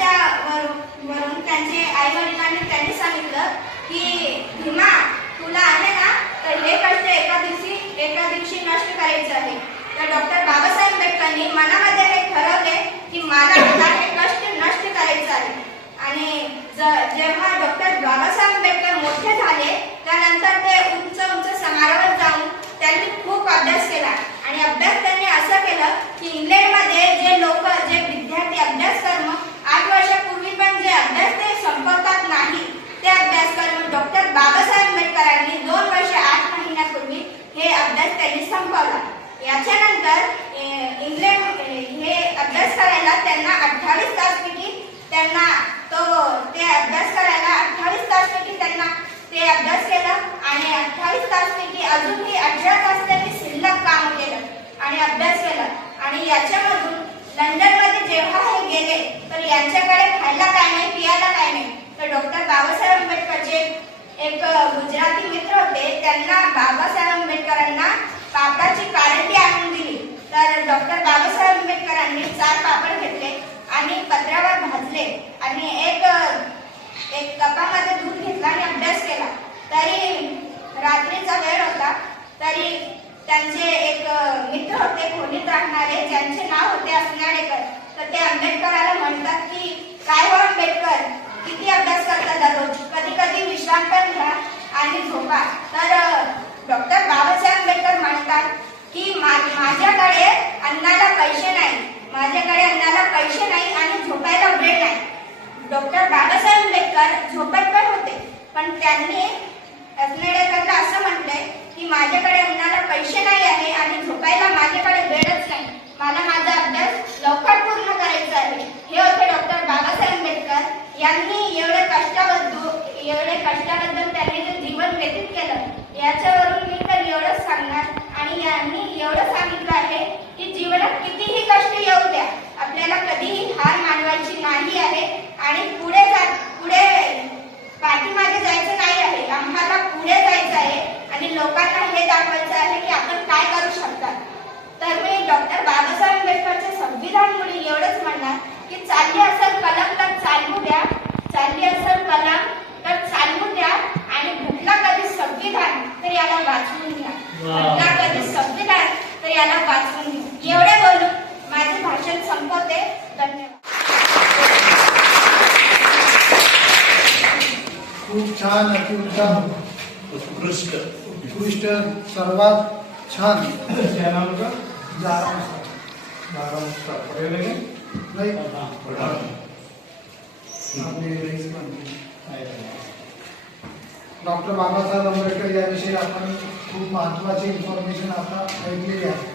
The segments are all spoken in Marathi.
वरून त्यांचे आई वडिलांनी त्यांनी सांगितलं की भीमा, तुला आहे ना, तर हे कष्ट एका दिवशी नष्ट करायचे आहे. तर डॉक्टर बाबासाहेब आंबेडकरांनी मनामध्ये हे ठरवले की मला हे कष्ट नष्ट करायचं आहे. आणि जेव्हा डॉक्टर बाबासाहेब आंबेडकर मोठे झाले त्यानंतर ते उंच समारोहात जाऊन त्यांनी खूप अभ्यास केला. आणि अभ्यास त्यांनी असं केलं की इंग्लंडमध्ये जे विद्यार्थी अभ्यासक्रम 8 वर्षापूर्वी पण जे अभ्यास ते संपवतात नाही, ते अभ्यासक्रम डॉक्टर बाबासाहेब आंबेडकरांनी 2 वर्ष 8 महिन्यापूर्वी हे अभ्यास त्यांनी संपवला. याच्यानंतर इंग्लंड हे अभ्यास करायला त्यांना 28 तासपैकी त्यांना ते अभ्यास करायला 28 तासपैकी त्यांना ते अभ्यास केला. आणि 28 तासपैकी अजूनही 18 तास त्यांनी शिल्लक काम केलं आणि अभ्यास केला. आणि याच्यामधून लंडनमध्ये जेव्हा हे गेले तर यांच्याकडे खायला काय नाही, पियाला काय नाही. तर डॉक्टर बाबासाहेब आंबेडकरचे एक गुजराती मित्र होते, त्यांना बाबासाहेब आंबेडकरांना पापडाची कारंटी आणून दिली. तर डॉक्टर बाबासाहेब आंबेडकरांनी 4 पापड घेतले आणि पत्रावर भाजले आणि एक कपामध्ये दूध घेतला आणि अभ्यास केला. तरी रात्रीचा वेळ होता, तरी त्यांचे एक मित्र होते खोलीत राहणारे, ज्यांचे नाव होते असनाळेकर. तर ते आंबेडकराला म्हणतात की काय हो आंबेडकर, किती अभ्यास करता दररोज, कधी कधी विश्राम पण घ्या आणि झोपा. तर डॉक्टर बाबासाहेब आंबेडकर म्हणतात की माझ्याकडे अन्नाला पैसे नाही आणि झोपायला वेळ नाही. डॉक्टर बाबासाहेब आंबेडकर झोपत पण होते, पण त्यांनी असनेडेकरला असं म्हटलंय की माझ्याकडे अन्नाला पैसे नाही आहे आणि झोपायला माझ्याकडे वेळच नाही, मला माझा अभ्यास लवकर पूर्ण करायचा आहे. हे होते डॉक्टर बाबासाहेब आंबेडकर. यांनी एवढे कष्टाबद्दल त्यांनी जे जीवन व्यतीत केलं, याच्यावरून मी तर एवढंच सांगणार. आणि यांनी एवढं सांगितलं आहे की जीवनात कितीही कष्ट येऊ द्या, आपल्याला कधीही हार मानवायची नाही आहे आणि पुढे पाठीमागे जायचं नाही आहे. आम्हाला पुढे जायचं आहे आणि लोकांना हे दाखवायचं आहे की आपण काय करू शकतात. तर मी डॉक्टर बाबासाहेब आंबेडकरचे संविधान म्हणून एवढंच म्हणणार की चालली असेल कलम तर चालवू द्या, चालली असेल कलम तर चालवू द्या. आणि घडला कधी संविधान तर याला वाचवून घ्या, घडला कधी संविधान तर याला वाचवून घ्या. एवढे बोलून माझे भाषण संपवते. धन्यवाद. खूप छान, अतिउत्तम, उत्कृष्ट, सर्वात छान. डॉक्टर बाबासाहेब आंबेडकर याविषयी आपण खूप महत्त्वाची इन्फॉर्मेशन आता ऐकलेली आहे.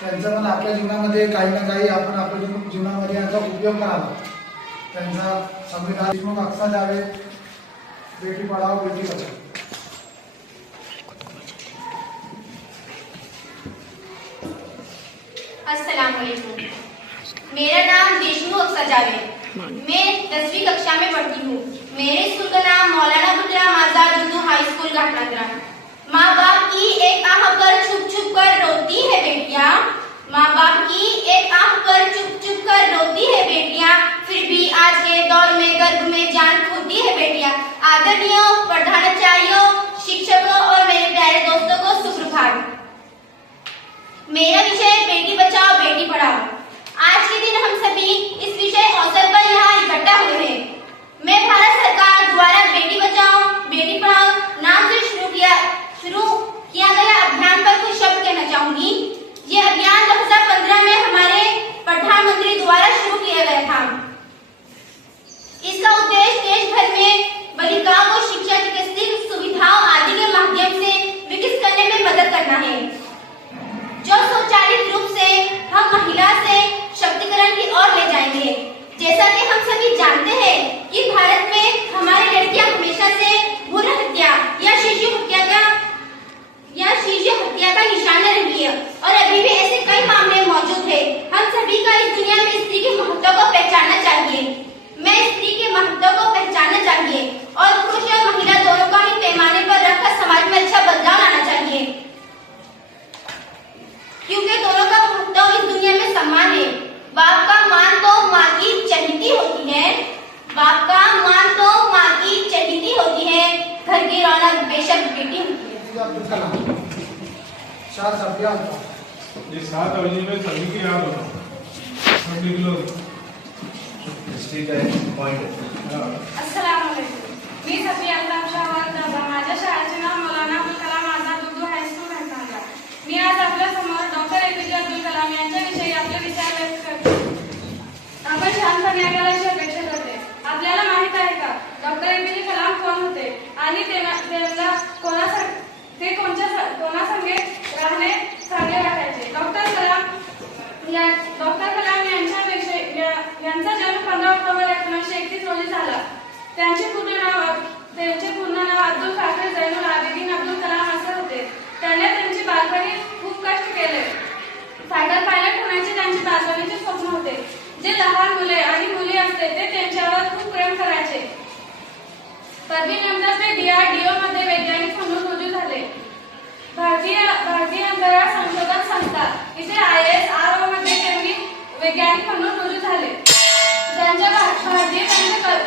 त्यांचा पण आपल्या जीवनामध्ये काही ना काही आपण आपल्या जीवनामध्ये याचा उपयोग करावा. त्यांचा संविधान अक्सा जावेद, बेटी पढ़ाओ बेटी बचाओ. अस्सलाम वालेकुम. मेरा नाम देशमुख अक्सा जावेद, मैं 10वीं कक्षा में पढ़ती हूँ. मेरे स्कूल का नाम मौलाना अबुल कलाम आजाद उर्दू हाई स्कूल घाटनांद्रा. माँ बाप की एक आह पर छुप छुप कर रोती है बेटियाँ, माँ बाप की एक आह पर चुप चुप कर रोती है बेटियां, फिर भी आज के दौर में गर्भ में जान खोती है बेटियां. आदरणीय प्रधानाचार्यों, शिक्षकों और मेरे प्यारे दोस्तों को सुप्रभात. मेरा विषय बेटी बचाओ बेटी पढ़ाओ. आज के दिन हम सभी इस विषय अवसर पर यहाँ इकट्ठा हुए हैं. मैं भारत सरकार द्वारा बेटी बचाओ बेटी पढ़ाओ नाम से शुरू किया गया अभियान पर कुछ शब्द कहना चाहूंगी. ये अभियान 2015 में हमारे प्रधानमंत्री द्वारा शुरू किया गया था. इसका उद्देश्य देश भर में बालिकाओं को शिक्षा, चिकित्सीय सुविधाओं आदि के माध्यम से विकसित करने में मदद करना है, जो स्वचालित रूप से हम महिला से शक्तिकरण की ओर ले जाएंगे. जैसा कि हम सभी जानते हैं कि भारत में हमारी लड़कियां हमेशा से भ्रूण हत्या या शिशु हत्या का निशाना रही है और अभी भी ऐसे कई मामले मौजूद हैं. हम सभी का इस दुनिया में स्त्री के महत्व को पहचानना चाहिए. मैं स्त्री के महत्व को पहचानना चाहिए और पुरुष और महिला दोनों का ही पैमाने पर रखकर समाज में अच्छा बदलाव लाना चाहिए, क्योंकि दोनों का महत्व इस दुनिया में समान है. बाप का मान तो माँ की चली अब्दुल कलाम शाह साहब आता ये 7 अवधि में सभी की याद होना सब लिख लो हिस्ट्री का एक पॉइंट है। अस्सलाम वालेकुम। मी सफिया अल्ताफ शाह दाबा। माझ्या शाळेचे नाव मौलाना अबुल कलाम आझाद उर्दू हायस्कूल घाटनांदा। मी आज आपल्या समोर डॉक्टर एपीजे अब्दुल कलाम यांच्याविषयी आपले विचार व्यक्त करते। आपण शांतपणे ऐकायची अपेक्षा करते। आपल्याला माहित आहे का डॉक्टर एपीजे कलाम कोण होते आणि त्यांना कोणासंगे राहणे चांगले वाटायचे? डॉक्टर कलाम यांचा जन्म 15 ऑक्टोबर 1931 रोजी झाला। त्यांचे पूर्ण नाव अब्दुल कादर जैनुल आबिदीन अब्दुल कलाम असे होते। त्यांनी त्यांची बालपणी खूप कष्ट केले। फायटर पायलट होण्याचे त्यांचे बालपणीचे स्वप्न होते। जे लहान मुले आणि मुली असते ते त्यांच्यावर खूप प्रेम करायचे। पदवीनंतर ते DRDO मध्ये वैज्ञानिक म्हणून रुजू झाले। भारतीय अंतराळ संशोधन संस्था इथे ISRO मध्ये त्यांनी वैज्ञानिक म्हणून रुजू झाले। त्यांच्या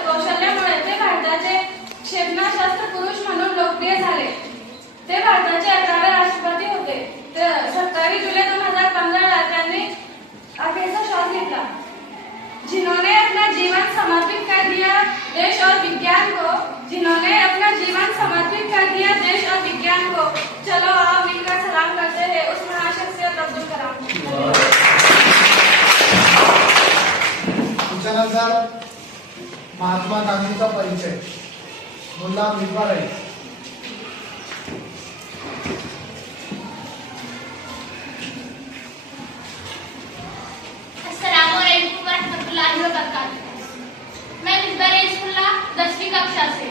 कौशल्यामुळे ते भारताचे क्षेपणास्त्र पुरुष म्हणून लोकप्रिय झाले। ते भारताचे 11वे राष्ट्रपती होते। 27 जुलै 2015 ला त्यांनी अखेरचा श्वास घेतला। जिन्होंने अपना जीवन समर्पित कर दिया देश और विज्ञान को, जिन्होंने अपना जीवन समर्पित कर दिया देश और विज्ञान को, चलो आओ मिलकर सलाम करते हैं उस महाशख्सियत अब्दुल कलाम को। त्याच्यानंतर महात्मा गांधीचा परिचय मुल्ला मिरबार आहे। अस्सलामुअलैकुम वरहमतुल्लाहि वबरकातुहू। मैं मिसबाह रईसुल्लाह 10वीं कक्षा से।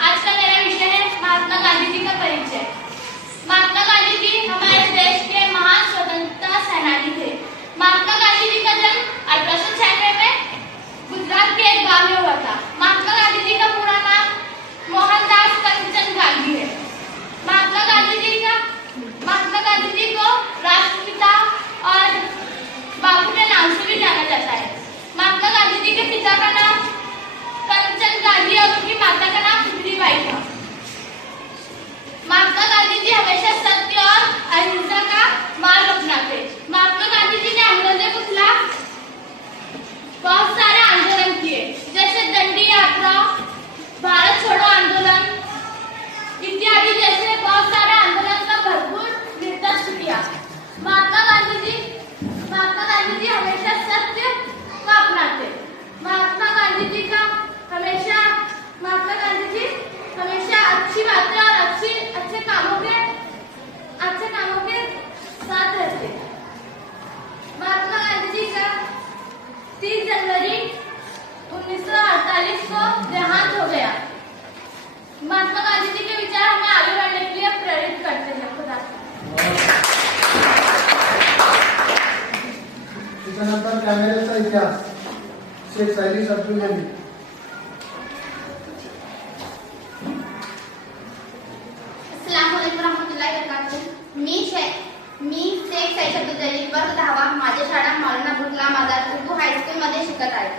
आज का मेरा विषय है महात्मा गांधी जी का परिचय। महात्मा गांधी जी हमारे देश के महान स्वतंत्रता सेनानी थे। महात्मा गांधी जी का जन्म 1896 में गुजरात के एक गांव में हुआ था। महात्मा गांधी जी का पूरा नाम मोहनदास करमचंद गांधी है। महात्मा गांधी जी को राष्ट्रपिता और बापू के नाम से भी जाना जाता है। महात्मा गांधी जी के पिता का नाम करमचंद गांधी और उनकी माता का नाम पुतलीबाई था। महात्मा गांधी जी हमेशा सत्य और अहिंसा का मार्ग अपनाते। महात्मा गांधी जी ने अंग्रेजों के खिलाफ बहुत सारे आंदोलन किए, जैसे दंडी यात्रा, भारत छोड़ो आंदोलन इत्यादि जैसे बहुत सारे आंदोलन का भरपूर नेतृत्व किया। महात्मा गांधी जी हमेशा सत्य को अपनाते। महात्मा गांधी जी हमेशा अच्छी बातें और अच्छे कामों के साथ रहते। महात्मा गांधी जी का 30 जनवरी 1948 को देहांत हो गया। महात्मा गांधी जी के विचार हमें आगे बढ़ने के लिए प्रेरित करते हैं। खुदा त्याच्यानंतर कॅमेऱ्याचा इतिहास शेख सायली अब्दुल अली। अस्सलाम वालेकुम रहमतुल्लाहि वबरकातुहू। मी शेख सायली अब्दुल अली वर्ग 10वा। माझी शाळा मौलाना अबुल कलाम आझाद उर्दू हायस्कूल मध्ये शिकत आहे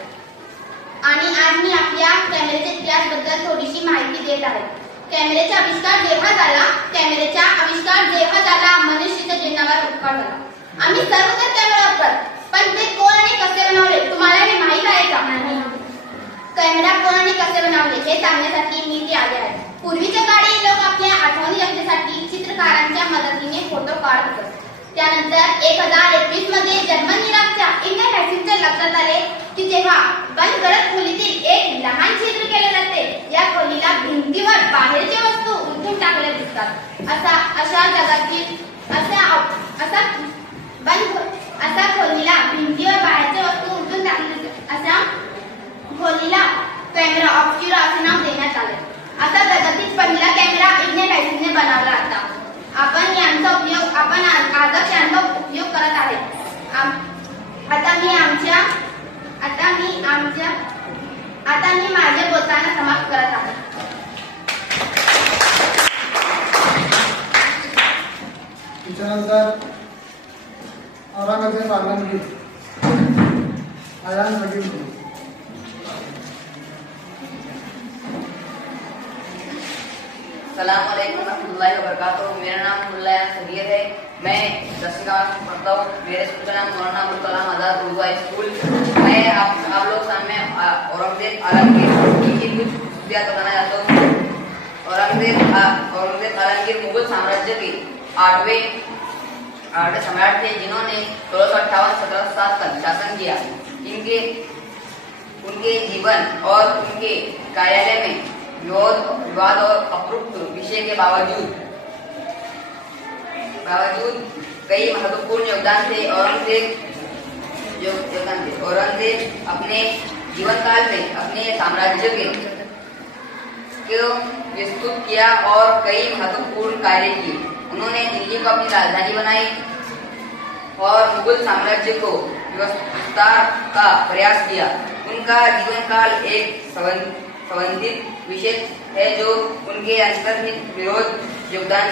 आणि आज मी आपल्या कॅमेऱ्याच्या इतिहासाबद्दल थोडीशी माहिती देत आहे। कॅमेऱ्याचा आविष्कार जेव्हा झाला मनुष्याच्या जीवनावर उपकार झाला। आम्ही सर्व तर कॅमेरा वापरतो, पण ते कोण आणि कसे बनवले तुम्हाला हे माहित आहे का? कॅमेरा कोण आणि कसे बनवले हे सांगण्यासाठी मी इथे आले आहे। पूर्वीच्या काळी लोक आपल्या आठवणी जपण्यासाठी चित्रकारांच्या मदतीने फोटो काढत असत। त्यानंतर 1021 मध्ये जर्मन इराकच्या इंडियन हॅसिनच्या लक्षात आले की जेव्हा बंद करत खोलीतील एक लहान छिद्र केले जाते, या खोलीला भिंतीवर बाहेरच्या वस्तू उलटून टाकल्या दिसतात। अशा खोलीला भिंतीवर बाहेरच्या वस्तू उलटून टाकल्या अशा खोलीला कॅमेरा ऑब्स्क्युरा असे नाव देण्यात आले। आता जगातील पहिला कॅमेरा इंडियन हॅसिनने बनवला होता। आपण आजच यांचा उपयोग करत आहे। आता मी माझे बोलताना समाप्त करत आहे। त्याच्यानंतर औरंगजेब आलमगीर आयान फकीर। अस्सलामुअलैकुम रहमतुल्लाहि व बरकातुहू। मेरा नाम मुल्ला सगीर है। मैं 10वीं क्लास में पढ़ता हूँ। मेरे स्कूल का नाम मौलाना अबुल कलाम आजाद उर्दू हाई स्कूल। मैं आप लोग सामने औरंगजेब आलमगीर की कुछ खुफिया बताना चाहता हूँ। औरंगजेब आलमगीर मुगल साम्राज्य के आठवें सम्राट थे, जिन्होंने 1658-1707 तक शासन किया। उनके जीवन और उनके कार्यालय में विवाद और अप्रुक्त विषय के बावजूद कई महत्वपूर्ण योगदान थे। औरंगजेब अपने जीवन काल में अपने साम्राज्य को विस्तृत किया और कई महत्वपूर्ण कार्य किए। उन्होंने दिल्ली को अपनी राजधानी बनाई और मुगल साम्राज्य को विस्तार का प्रयास किया। उनका जीवन काल एक संबंधित विषय है जो उनके अंतर्निहित विरोध योगदान